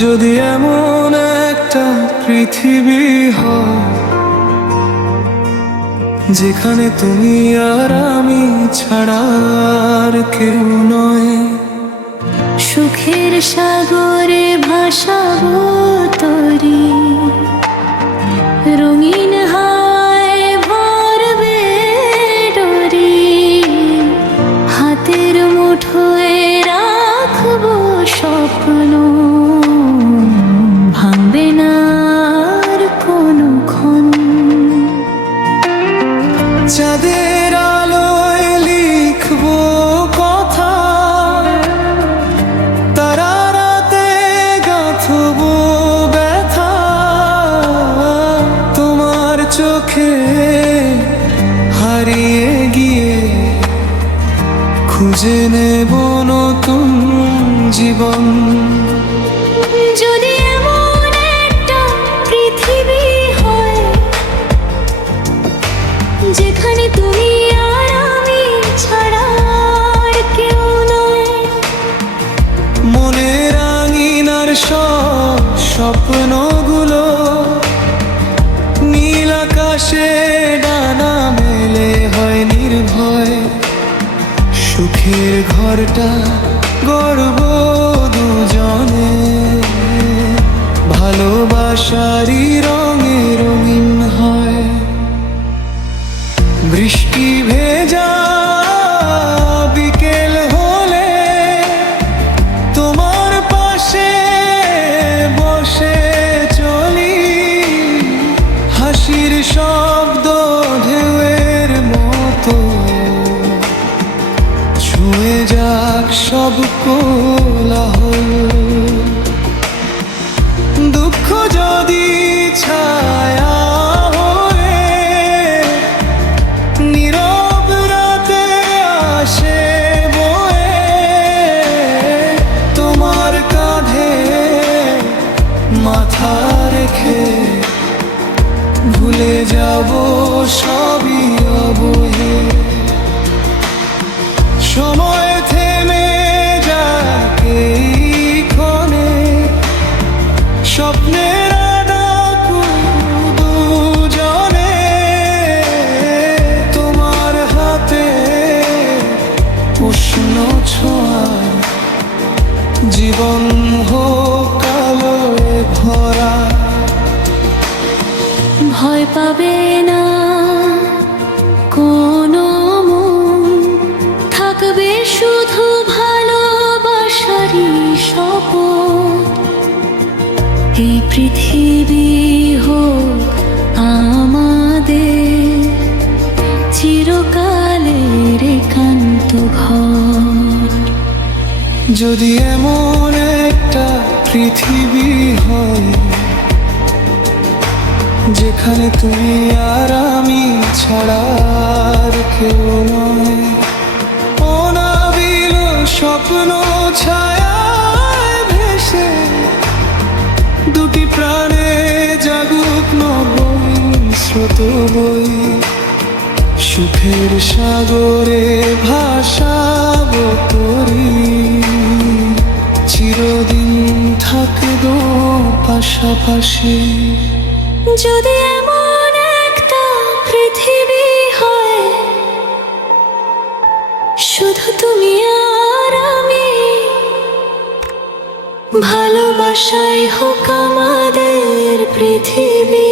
যদি এমন একটা পৃথিবী হয় যেখানে তুমি আর আমি ছাড়া আর কেউ নয়, সুখের সাগরে ভাসাবো তরি, রঙিন হায় ভরবে ডরি, হাতের মুঠোয় রাখবো স্বপ্ন, ভাঙবে না আর কোনক্ষণ। চাঁদের আলোয় লিখবো কথা, তারা রাতে গাঁথবো ব্যথা, তোমার চোখে হারিয়ে গিয়ে খুঁজে নেব নতুন জীবন। যদি এমন একটা পৃথিবী হয় যেখানে তুমি আর আমি ছাড়া আর কেউ নয়, মনের আঙিনার সব স্বপ্নগুলো নীল আকাশে ডানা মেলে হয় নির্ভয়, সুখের ঘরটা গড়ব দুজনে, ভালোবাসারই রঙে রঙিন হয়। বৃষ্টি ভেজা বিকেল হলে তোমার পাশে বসে চলি, হাসির শব্দ ঢেউয়ের মতো ছুঁয়ে যাক সব কোলাহল। দুঃখ যদি ছায়া হয়ে নীরব রাতে আসে বয়ে, তোমার কাঁধে মাথা রেখে ভুলে যাব সবই অবহে। সময় থেমে যাক এই ক্ষণে, স্বপ্নের ডাক দুজনে, তোমার হাতে উষ্ণ ছোঁয়ায় জীবন হোক আলোয় ভরা। ভয় পাবে না কোনো মন, থাকবে শুধু ভালোবাসারই শপথ। এই পৃথিবী হোক আমাদের চিরকালের একান্ত ঘর। যদি এমন একটা পৃথিবী হয় যেখানে তুমি আর আমি ছাড়া আর কেউ নয়, অনাবিল স্বপ্ন ছায়ায় ভেসে দুটি প্রাণে জাগুক নবস্রোত বই, সুখের সাগরে ভাসাবো তরি, চিরদিন থাকবো পাশাপাশি। যদি এমন একটা পৃথিবী হয় শুধু তুমি আর আমি, ভালোবাসাই হোক আমাদের পৃথিবী।